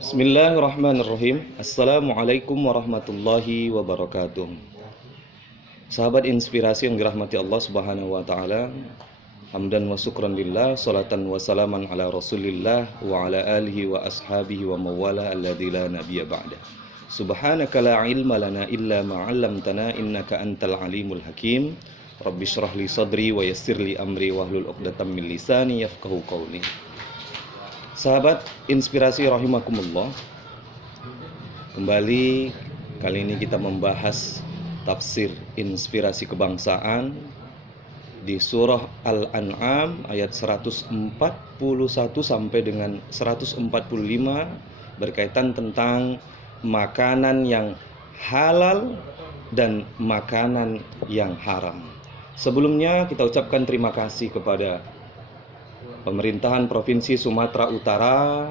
Bismillahirrahmanirrahim. Assalamualaikum warahmatullahi wabarakatuh. Sahabat inspirasi yang dirahmati Allah Subhanahu wa taala. Hamdan wa syukran lillah, salatan wa salaman ala Rasulillah wa ala alihi wa ashabihi wa mawala alladzi la nabiyya ba'da. Subhanaka la ilma lana illa ma 'allamtana innaka antal alimul hakim. Rabbi shrah li sadri wa yassir li amri wahlul 'uqdatam min lisani yafqahu qawli. Sahabat inspirasi rahimakumullah. Kembali kali ini kita membahas tafsir inspirasi kebangsaan di surah Al-An'am ayat 141 sampai dengan 145 berkaitan tentang makanan yang halal dan makanan yang haram. Sebelumnya kita ucapkan terima kasih kepada Pemerintahan Provinsi Sumatera Utara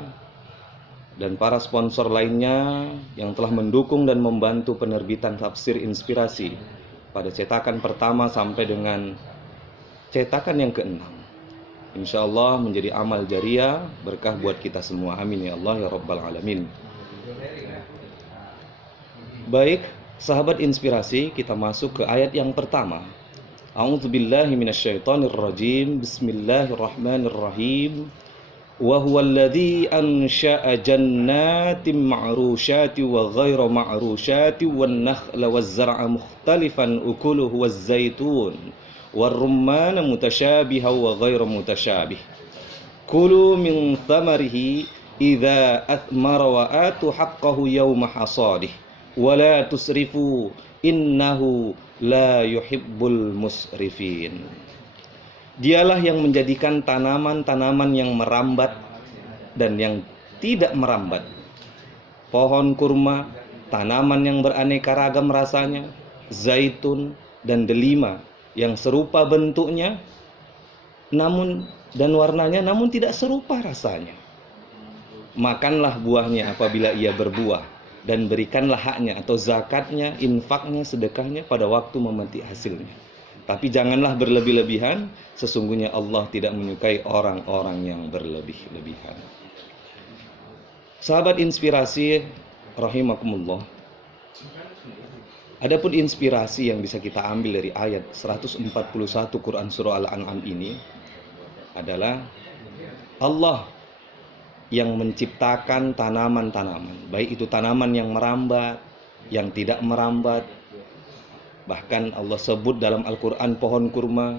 dan para sponsor lainnya yang telah mendukung dan membantu penerbitan tafsir inspirasi pada cetakan pertama sampai dengan cetakan yang ke-6. Insya Allah menjadi amal jariah, berkah buat kita semua. Amin ya Allah ya Rabbal Alamin. Baik, sahabat inspirasi, kita masuk ke ayat yang pertama. A'udzubillahi minasyaitonirrajim. Bismillahirrahmanirrahim. Wa huwal ladzi ansha'a jannatin ma'rusyati wa ghairu ma'rusyati wan nakhla waz zar'a mukhtalifan ukuluhu waz zaitun war rumman mutasyabihan wa ghairu mutasyabih. Kulu min thamarihi idza athmara wa atu haqqahu yawma hasadih wa la tusrifu innahu la yuhibbul musrifin. Dialah yang menjadikan tanaman-tanaman yang merambat dan yang tidak merambat, pohon kurma, tanaman yang beraneka ragam rasanya, zaitun dan delima yang serupa bentuknya namun dan warnanya namun tidak serupa rasanya. Makanlah buahnya apabila ia berbuah, dan berikanlah haknya atau zakatnya, infaknya, sedekahnya pada waktu memetik hasilnya. Tapi janganlah berlebih-lebihan, sesungguhnya Allah tidak menyukai orang-orang yang berlebih-lebihan. Sahabat inspirasi rahimakumullah. Adapun inspirasi yang bisa kita ambil dari ayat 141 Quran surah Al-An'am ini adalah Allah yang menciptakan tanaman-tanaman, baik itu tanaman yang merambat, yang tidak merambat. Bahkan Allah sebut dalam Al-Quran pohon kurma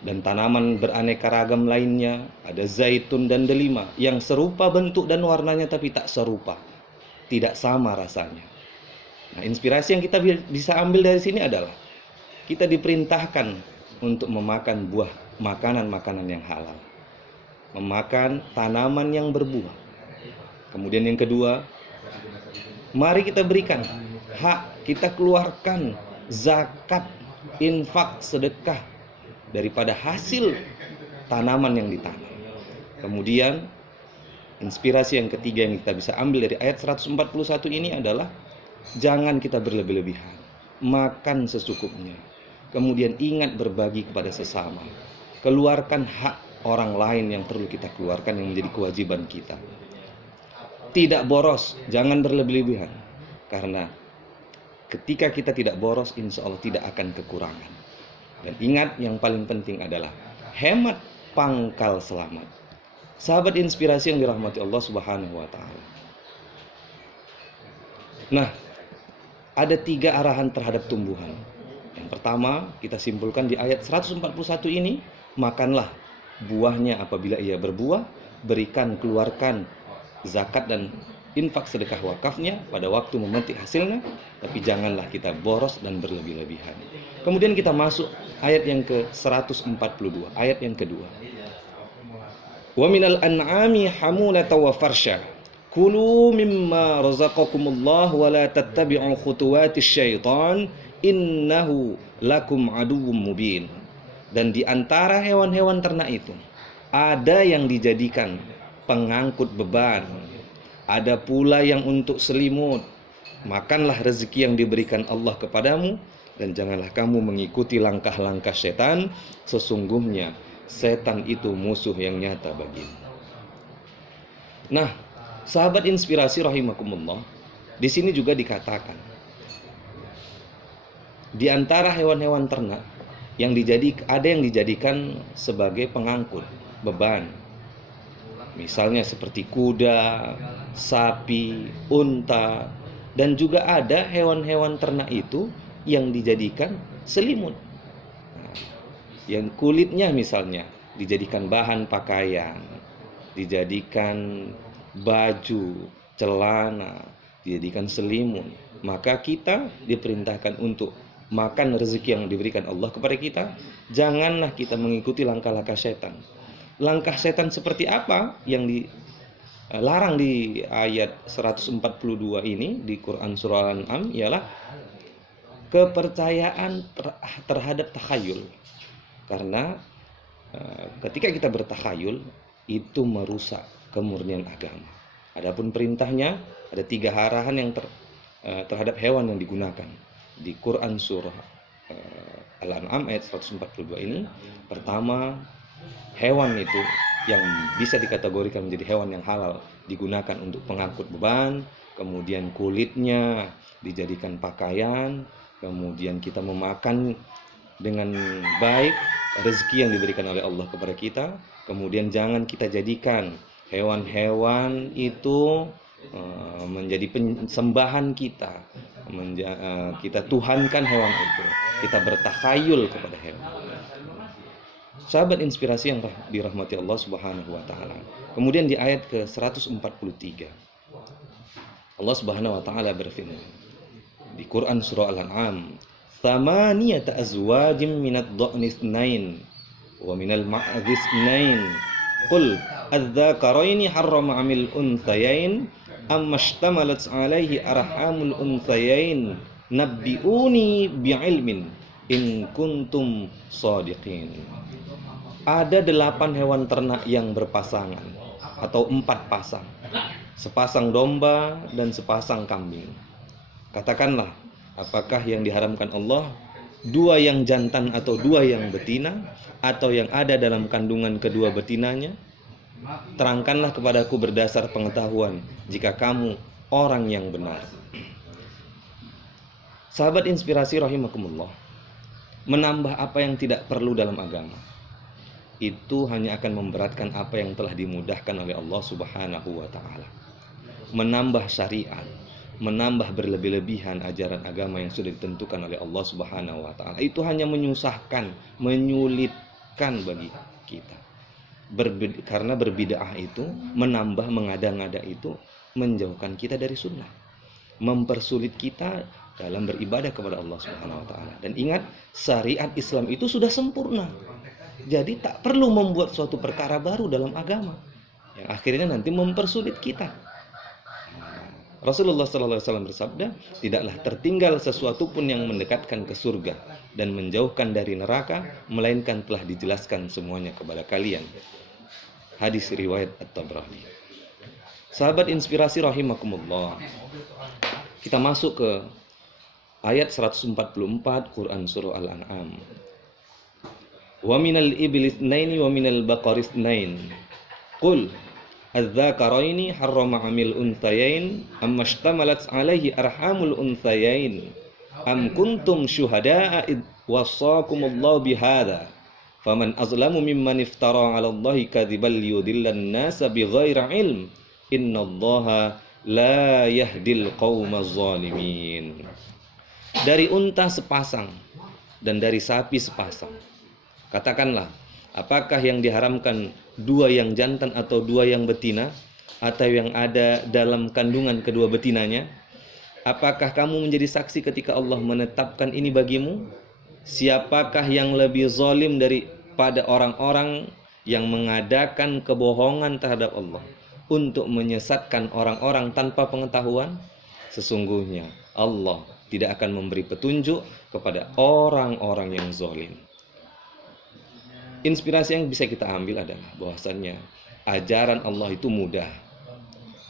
dan tanaman beraneka ragam lainnya, ada zaitun dan delima yang serupa bentuk dan warnanya tapi tak serupa, tidak sama rasanya. Nah, inspirasi yang kita bisa ambil dari sini adalah kita diperintahkan untuk memakan buah, makanan-makanan yang halal, memakan tanaman yang berbuah. Kemudian yang kedua, mari kita berikan hak, kita keluarkan zakat, infak, sedekah daripada hasil tanaman yang ditanam. Kemudian inspirasi yang ketiga yang kita bisa ambil dari ayat 141 ini adalah jangan kita berlebih-lebihan, makan secukupnya. Kemudian ingat berbagi kepada sesama, keluarkan hak orang lain yang perlu kita keluarkan yang menjadi kewajiban kita. Tidak boros, jangan berlebih-lebihan, karena ketika kita tidak boros, insya Allah tidak akan kekurangan. Dan ingat, yang paling penting adalah hemat pangkal selamat. Sahabat inspirasi yang dirahmati Allah Subhanahu wa ta'ala. Nah, ada 3 arahan terhadap tumbuhan. Yang pertama, kita simpulkan di ayat 141 ini, makanlah buahnya apabila ia berbuah, berikan, keluarkan zakat dan infak sedekah wakafnya pada waktu memetik hasilnya, tapi janganlah kita boros dan berlebih-lebihan. Kemudian kita masuk ayat yang ke-142, ayat yang kedua. Wa minal an'ami hamulatan wa farsha kulu mimma razaqakumullah wa la tattabi'u khutuwatis syaitan innahu lakum aduwwum mubin. Dan di antara hewan-hewan ternak itu ada yang dijadikan pengangkut beban, ada pula yang untuk selimut. Makanlah rezeki yang diberikan Allah kepadamu dan janganlah kamu mengikuti langkah-langkah setan, sesungguhnya setan itu musuh yang nyata bagimu. Nah, Sahabat inspirasi rahimakumullah, di sini juga dikatakan di antara hewan-hewan ternak ada yang dijadikan sebagai pengangkut beban. Misalnya seperti kuda, sapi, unta, dan juga ada hewan-hewan ternak itu yang dijadikan selimut. Nah, yang kulitnya misalnya dijadikan bahan pakaian, dijadikan baju, celana, dijadikan selimut. Maka kita diperintahkan untuk makan rezeki yang diberikan Allah kepada kita. Janganlah kita mengikuti langkah-langkah setan. Langkah setan seperti apa yang dilarang di ayat 142 ini di Quran surah Al-An'am ialah kepercayaan terhadap takhayul. Karena ketika kita bertakhayul itu merusak kemurnian agama. Adapun perintahnya ada 3 arahan yang terhadap hewan yang digunakan di Quran surah Al-An'am ayat 142 ini. Pertama, hewan itu yang bisa dikategorikan menjadi hewan yang halal digunakan untuk pengangkut beban, kemudian kulitnya dijadikan pakaian, kemudian kita memakan dengan baik rezeki yang diberikan oleh Allah kepada kita. Kemudian jangan kita jadikan hewan-hewan itu menjadi sembahan kita, kita tuhankan hewan itu, kita bertakhayul kepada hewan. Sahabat inspirasi yang dirahmati Allah Subhanahu wa taala. Kemudian di ayat ke-143 Allah Subhanahu wa taala berfirman di Quran surah Al-An'am, "Tsamaniyata azwajin minad dha'ni itsnain wa minal ma'dzi itsnain. Qul adz-dzakaraini harrama 'amil unthayain amma ishtamalat 'alaihi arhamul unthayain nabbi'uni bi'ilmin in kuntum shadiqin." Ada 8 hewan ternak yang berpasangan atau 4 pasang, sepasang domba dan sepasang kambing. Katakanlah, apakah yang diharamkan Allah 2 yang jantan atau 2 yang betina, atau yang ada dalam kandungan kedua betinanya? Terangkanlah kepadaku berdasar pengetahuan jika kamu orang yang benar. Sahabat inspirasi rahimakumullah, menambah apa yang tidak perlu dalam agama itu hanya akan memberatkan apa yang telah dimudahkan oleh Allah Subhanahu wa taala. Menambah syariat, menambah berlebih-lebihan ajaran agama yang sudah ditentukan oleh Allah Subhanahu wa taala itu hanya menyusahkan, menyulitkan bagi kita. Karena berbid'ah itu, menambah, mengada-ngada itu menjauhkan kita dari sunnah, mempersulit kita dalam beribadah kepada Allah Subhanahu wa taala. Dan ingat, syariat Islam itu sudah sempurna. Jadi tak perlu membuat suatu perkara baru dalam agama yang akhirnya nanti mempersulit kita. Rasulullah SAW bersabda, tidaklah tertinggal sesuatu pun yang mendekatkan ke surga dan menjauhkan dari neraka, melainkan telah dijelaskan semuanya kepada kalian. Hadis riwayat At-Tabrani. Sahabat inspirasi rahimakumullah, kita masuk ke ayat 144 Quran surah Al-An'am. Wa minal iblis itsnaini wa minal baqaris itsnain. Qul adz-dzakaraini harrama 'amil unthayain amma ishtamalat 'alaihi arhamul unthayain am kuntum syuhada'a id wassakumullahu bihadza faman azlamu mimman iftara 'ala Allahi kadziban liyudillan nasa bighairi 'ilm innallaha la yahdil qaumaz zalimin. Dari unta sepasang dan dari sapi sepasang. Katakanlah, apakah yang diharamkan 2 yang jantan atau 2 yang betina, atau yang ada dalam kandungan kedua betinanya? Apakah kamu menjadi saksi ketika Allah menetapkan ini bagimu? Siapakah yang lebih zalim daripada orang-orang yang mengadakan kebohongan terhadap Allah untuk menyesatkan orang-orang tanpa pengetahuan? Sesungguhnya Allah tidak akan memberi petunjuk kepada orang-orang yang zalim. Inspirasi yang bisa kita ambil adalah bahwasannya ajaran Allah itu mudah,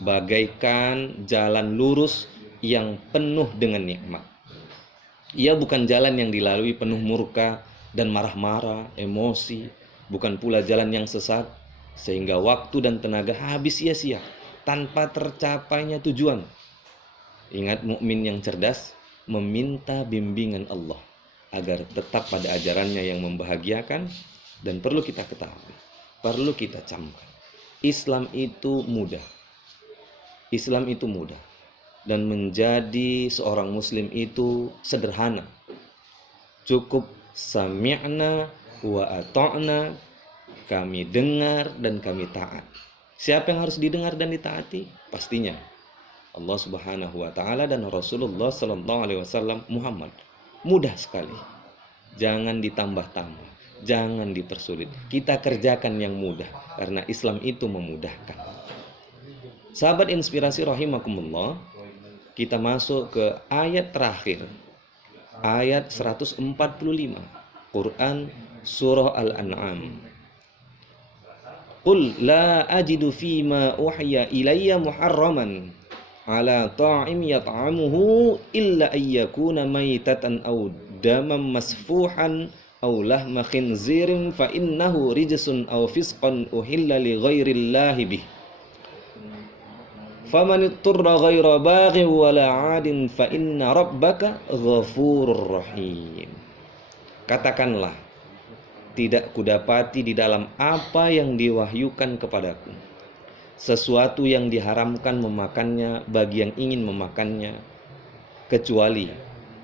bagaikan jalan lurus yang penuh dengan nikmat. Ia bukan jalan yang dilalui penuh murka dan marah-marah, emosi, bukan pula jalan yang sesat sehingga waktu dan tenaga habis sia-sia, tanpa tercapainya tujuan. Ingat, mukmin yang cerdas meminta bimbingan Allah agar tetap pada ajarannya yang membahagiakan. Dan perlu kita ketahui, perlu kita camkan, Islam itu mudah. Islam itu mudah. Dan menjadi seorang muslim itu sederhana. Cukup sami'na wa ata'na, kami dengar dan kami taat. Siapa yang harus didengar dan ditaati? Pastinya Allah Subhanahu wa taala dan Rasulullah sallallahu alaihi wasallam Muhammad. Mudah sekali. Jangan ditambah-tambah, jangan dipersulit. Kita kerjakan yang mudah karena Islam itu memudahkan. Sahabat inspirasi rahimakumullah, kita masuk ke ayat terakhir. Ayat 145 Quran surah Al-An'am. Qul la ajidu fima uhiya ilayya muharraman ala ta'im yat'amuhu illa ayyakuna maytatan aw daman masfuhan aw lahma khinzirin fa innahu rijsun aw fisqan uhilla li ghairillahi bih. Faman itturra ghaira baghin wala 'adin fa inna rabbaka ghafurur rahim. Katakanlah, tidak kudapati di dalam apa yang diwahyukan kepadaku sesuatu yang diharamkan memakannya bagi yang ingin memakannya, kecuali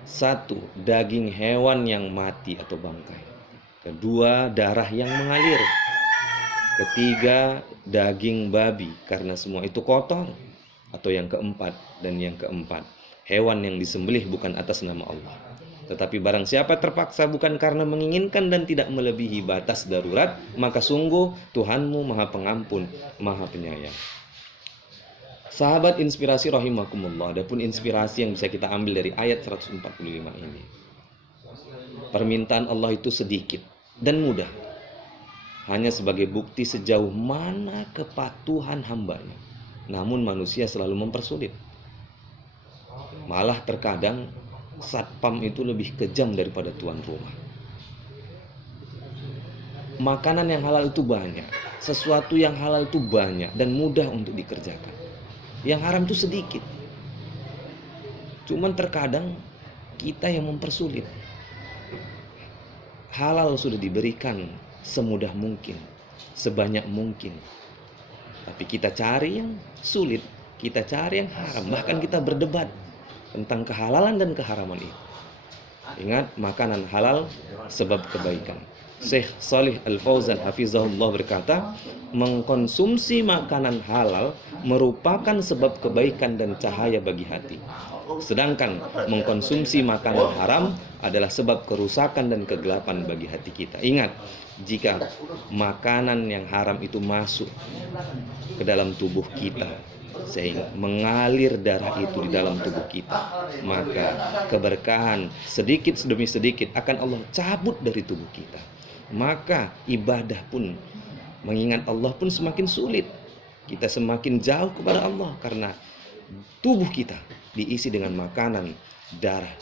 1. Daging hewan yang mati atau bangkai, 2. Darah yang mengalir, 3. Daging babi karena semua itu kotor, atau yang keempat, hewan yang disembelih bukan atas nama Allah. Tetapi barang siapa terpaksa bukan karena menginginkan dan tidak melebihi batas darurat, maka sungguh Tuhanmu Maha Pengampun, Maha Penyayang. Sahabat inspirasi rahimakumullah, adapun inspirasi yang bisa kita ambil dari ayat 145 ini. Permintaan Allah itu sedikit dan mudah, hanya sebagai bukti sejauh mana kepatuhan hambanya. Namun manusia selalu mempersulit. Malah terkadang satpam itu lebih kejam daripada tuan rumah. Makanan yang halal itu banyak, sesuatu yang halal itu banyak dan mudah untuk dikerjakan. Yang haram itu sedikit. Cuman terkadang kita yang mempersulit. Halal sudah diberikan semudah mungkin, sebanyak mungkin. Tapi kita cari yang sulit, kita cari yang haram, bahkan kita berdebat tentang kehalalan dan keharaman itu. Ingat, makanan halal sebab kebaikan. Syekh Shalih Al-Fauzan hafizahullah berkata, mengkonsumsi makanan halal merupakan sebab kebaikan dan cahaya bagi hati. Sedangkan mengkonsumsi makanan haram adalah sebab kerusakan dan kegelapan bagi hati kita. Ingat, jika makanan yang haram itu masuk ke dalam tubuh kita, sehingga mengalir darah itu di dalam tubuh kita, maka keberkahan sedikit demi sedikit akan Allah cabut dari tubuh kita. Maka ibadah pun, mengingat Allah pun semakin sulit. Kita semakin jauh kepada Allah karena tubuh kita diisi dengan makanan darah,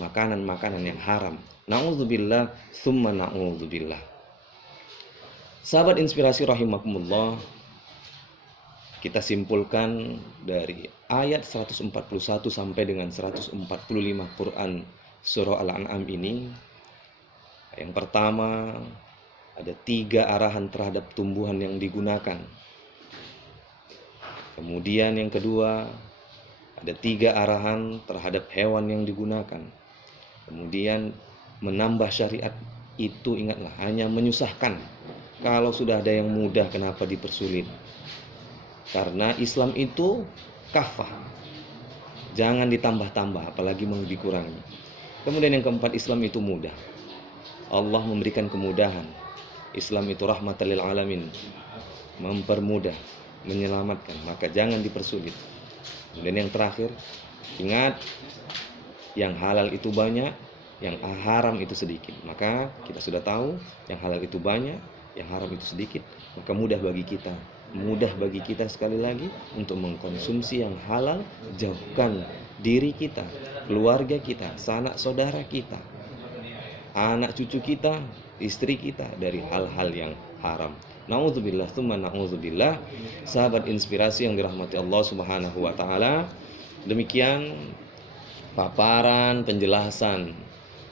makanan-makanan yang haram. Na'udzubillah tsumma na'udzubillah. Sahabat inspirasi rahimakumullah, kita simpulkan dari ayat 141 sampai dengan 145 Quran surah Al-An'am ini. Yang pertama, ada 3 arahan terhadap tumbuhan yang digunakan. Kemudian yang kedua, ada 3 arahan terhadap hewan yang digunakan. Kemudian menambah syariat itu, ingatlah, hanya menyusahkan. Kalau sudah ada yang mudah, kenapa dipersulit? Karena Islam itu kafah, jangan ditambah-tambah, apalagi mau dikurangi. Kemudian yang keempat, Islam itu mudah. Allah memberikan kemudahan. Islam itu rahmatan lil alamin, mempermudah, menyelamatkan, maka jangan dipersulit. Dan yang terakhir, ingat, yang halal itu banyak, yang haram itu sedikit. Maka kita sudah tahu, yang halal itu banyak, yang haram itu sedikit. Maka mudah bagi kita sekali lagi untuk mengkonsumsi yang halal. Jauhkan diri kita, keluarga kita, sanak saudara kita, anak cucu kita, istri kita dari hal-hal yang haram. Nauzubillah, tsumma nauzubillah. Sahabat inspirasi yang dirahmati Allah Subhanahu wa taala, demikian paparan penjelasan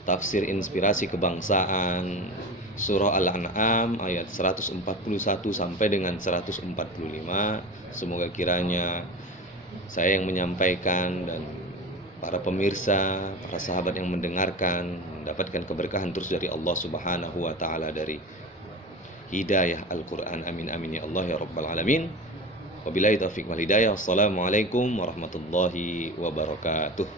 tafsir inspirasi kebangsaan surah Al-An'am ayat 141 sampai dengan 145. Semoga kiranya saya yang menyampaikan dan para pemirsa, para sahabat yang mendengarkan mendapatkan keberkahan terus dari Allah Subhanahu wa taala dari hidayah Al-Qur'an. Amin amin ya Allah ya rabbal alamin. Wabillahi taufiq wal hidayah. Assalamualaikum warahmatullahi wabarakatuh.